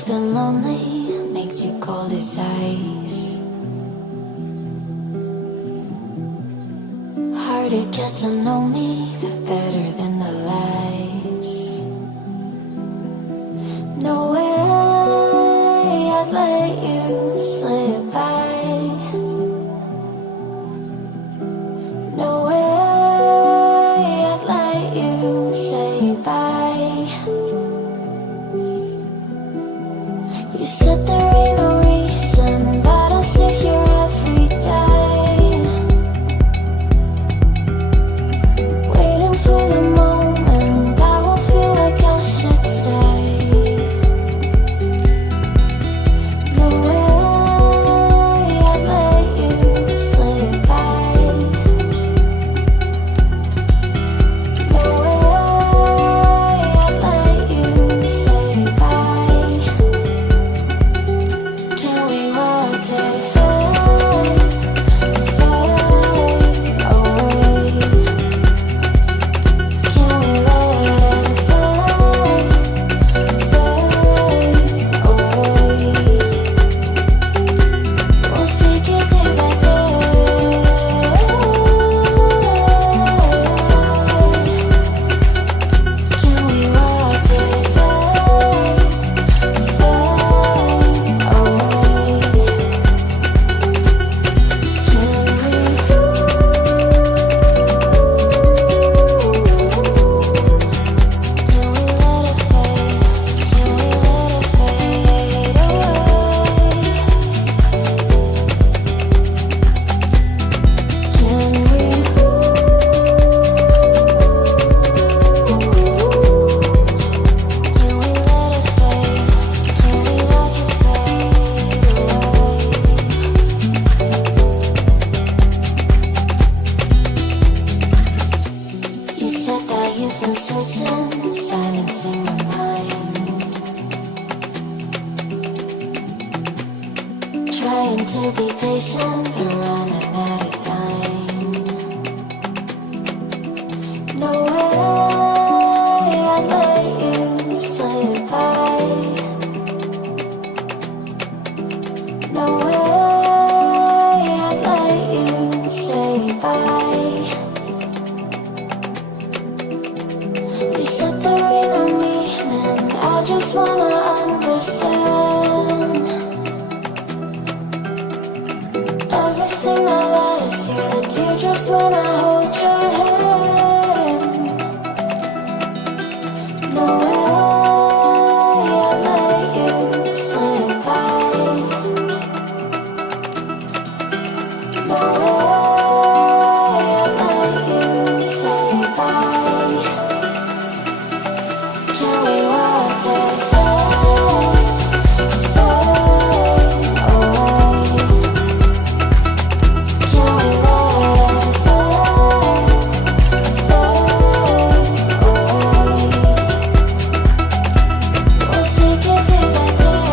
feel lonely, makes you cold as ice. Hard to get to know me, the better than the lies. No way I'd let you slip by. No way I'd let you say bye. You said there ain't no reason, but I'll sit here every day, waiting for the moment I won't feel like I should stay. No way I'd let you slip by. No way I'd let you say bye. Can we watch it fade, fade away? Can we let it fade, fade away? We'll take it day by day. Can we watch it fade, fade away? You said that you've been searching, silencing my mind, trying to be patient, but running out of time. No way I'd let you slip by. No way I'd let you say bye. You said there ain't no meaning, I just wanna understand everything that led us here, the teardrops when I hold your hand. No way I'd let you slip by. No way I'd let you say bye. Can we watch it fade, fade away? Can we let it fade, fade away? We'll take it day by day.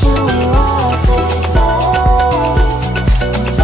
Can we watch it fade, fade away?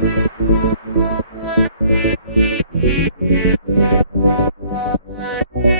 Thank you.